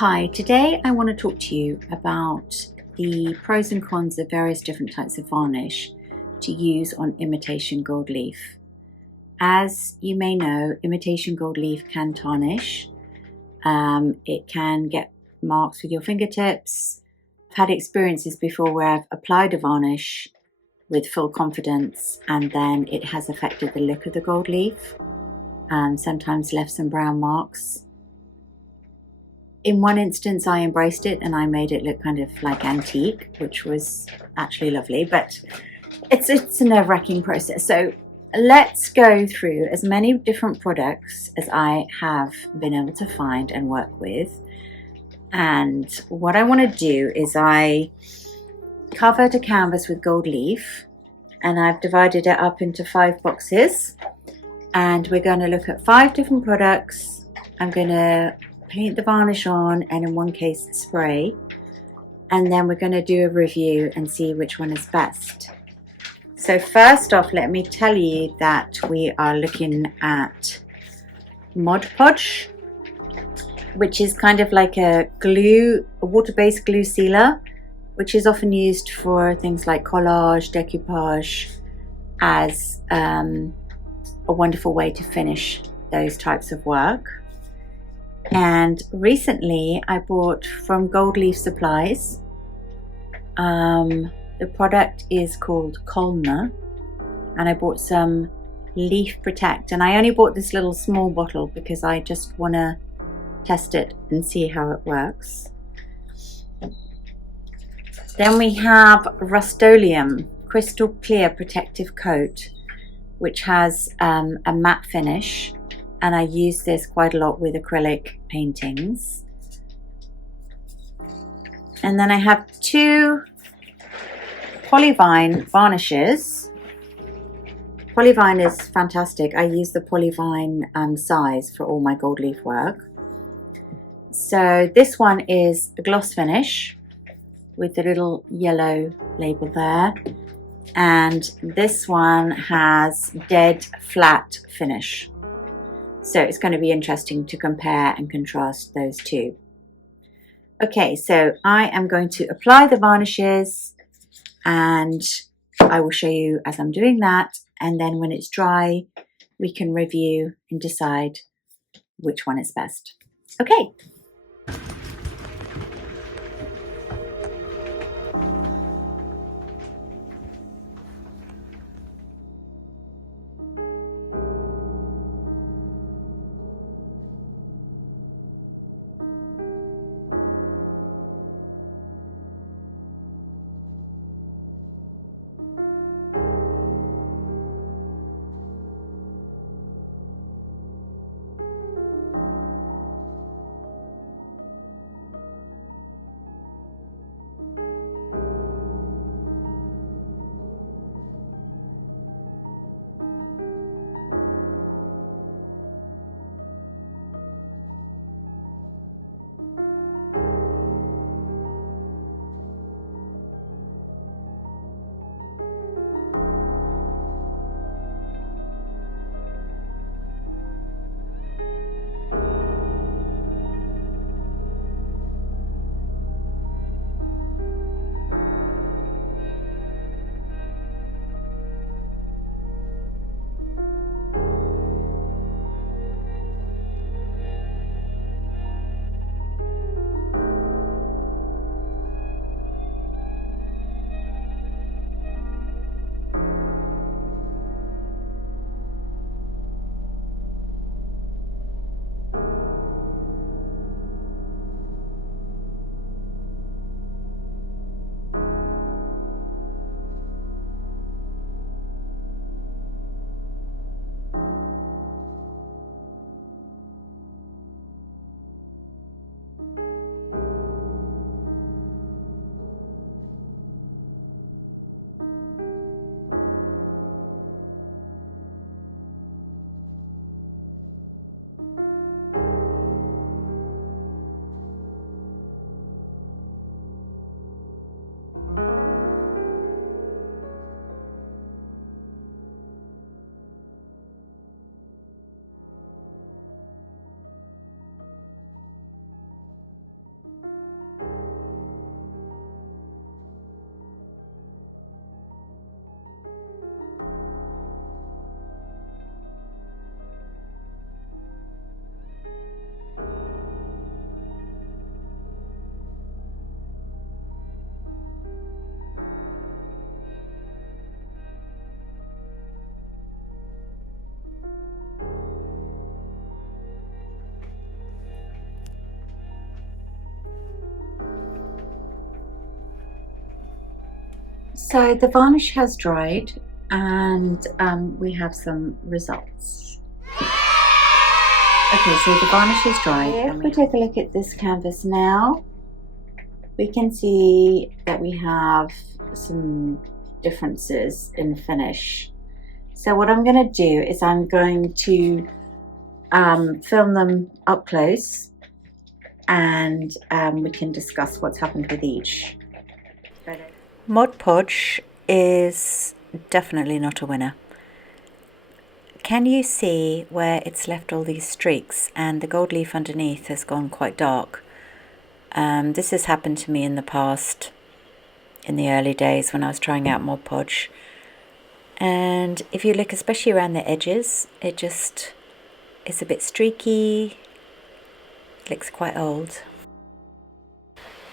Hi, today I want to talk to you about the pros and cons of various different types of varnish to use on imitation gold leaf. As you may know, imitation gold leaf can tarnish. It can get marks with your fingertips. I've had experiences before where I've applied a varnish with full confidence and then it has affected the look of the gold leaf, sometimes left some brown marks. In one instance, I embraced it and I made it look kind of like antique, which was actually lovely, but it's a nerve-wracking process. So let's go through as many different products as I have been able to find and work with. And what I want to do is I covered a canvas with gold leaf and I've divided it up into 5 boxes. And we're going to look at 5 different products. I'm going to paint the varnish on, and in one case spray, and then we're going to do a review and see which one is best. So first off, let me tell you that we are looking at Mod Podge, which is kind of like a water-based glue sealer, which is often used for things like collage, decoupage, as a wonderful way to finish those types of work. And recently I bought from Goldleaf Supplies. The product is called Colna, and I bought some Leaf Protect, and I only bought this little small bottle because I just want to test it and see how it works. Then we have Rust-Oleum Crystal Clear Protective Coat, which has a matte finish, and I use this quite a lot with acrylic paintings. And then I have 2 Polyvine varnishes. Polyvine is fantastic. I use the Polyvine size for all my gold leaf work. So this one is a gloss finish with the little yellow label there, and this one has dead flat finish. So it's going to be interesting to compare and contrast those two. Okay, so I am going to apply the varnishes and I will show you as I'm doing that, and then when it's dry we can review and decide which one is best. Okay. So the varnish has dried, and we have some results. Okay, so the varnish is dried. If we take a look at this canvas now, we can see that we have some differences in finish. So what I'm going to do is I'm going to film them up close, and we can discuss what's happened with each. Mod Podge is definitely not a winner. Can you see where it's left all these streaks and the gold leaf underneath has gone quite dark? This has happened to me in the past, in the early days when I was trying out Mod Podge. And if you look especially around the edges, it just is a bit streaky, it looks quite old.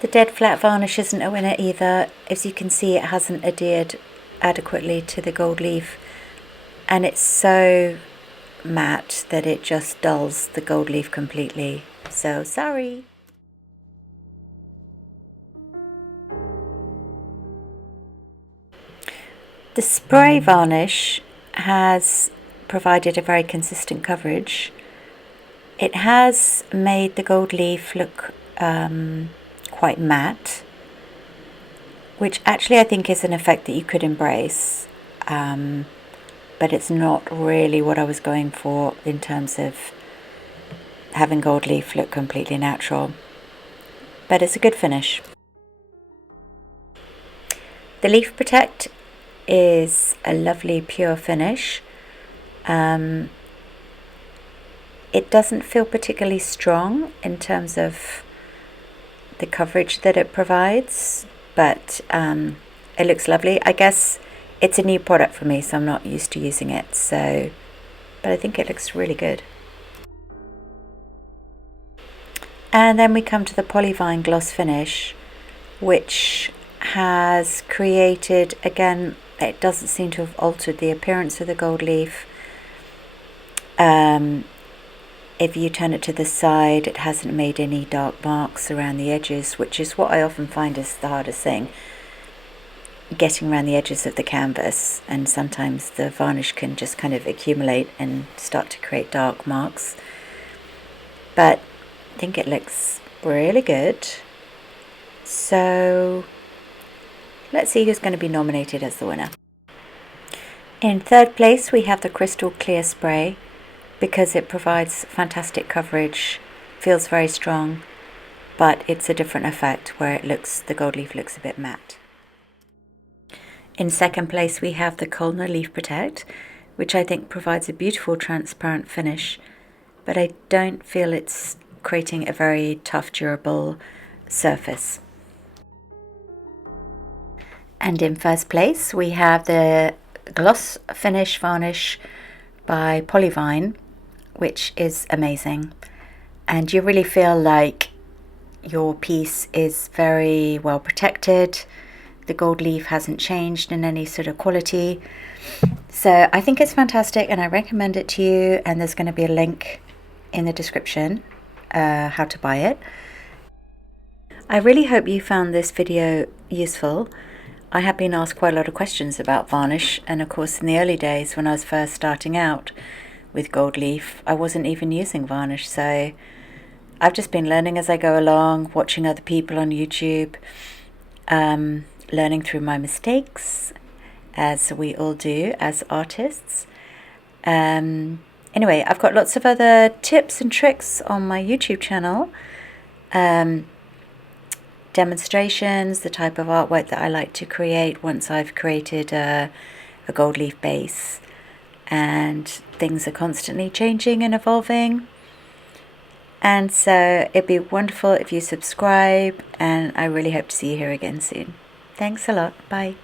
The dead flat varnish isn't a winner either. As you can see, it hasn't adhered adequately to the gold leaf, and it's so matte that it just dulls the gold leaf completely. So sorry. The spray varnish has provided a very consistent coverage. It has made the gold leaf look quite matte, which actually I think is an effect that you could embrace, but it's not really what I was going for in terms of having gold leaf look completely natural, but it's a good finish. The Leaf Protect is a lovely pure finish. It doesn't feel particularly strong in terms of the coverage that it provides, but it looks lovely. I guess it's a new product for me, so I'm not used to using it, but I think it looks really good. And then we come to the Polyvine Gloss Finish, which has created, again, it doesn't seem to have altered the appearance of the gold leaf. If you turn it to the side, it hasn't made any dark marks around the edges, which is what I often find is the hardest thing, getting around the edges of the canvas, and sometimes the varnish can just kind of accumulate and start to create dark marks. But I think it looks really good. So let's see who's going to be nominated as the winner. In third place, we have the Crystal Clear Spray, because it provides fantastic coverage, feels very strong, but it's a different effect where the gold leaf looks a bit matte. In second place, we have the Kohlner Leaf Protect, which I think provides a beautiful transparent finish, but I don't feel it's creating a very tough, durable surface. And in first place, we have the Gloss Finish Varnish by Polyvine, which is amazing. And you really feel like your piece is very well protected. The gold leaf hasn't changed in any sort of quality. So I think it's fantastic, and I recommend it to you. And there's going to be a link in the description how to buy it. I really hope you found this video useful. I have been asked quite a lot of questions about varnish, and of course in the early days when I was first starting out with gold leaf, I wasn't even using varnish, so I've just been learning as I go along, watching other people on YouTube, learning through my mistakes, as we all do as artists. Anyway, I've got lots of other tips and tricks on my YouTube channel, demonstrations, the type of artwork that I like to create once I've created a gold leaf base, and things are constantly changing and evolving. And so it'd be wonderful if you subscribe, and I really hope to see you here again soon. Thanks a lot. Bye.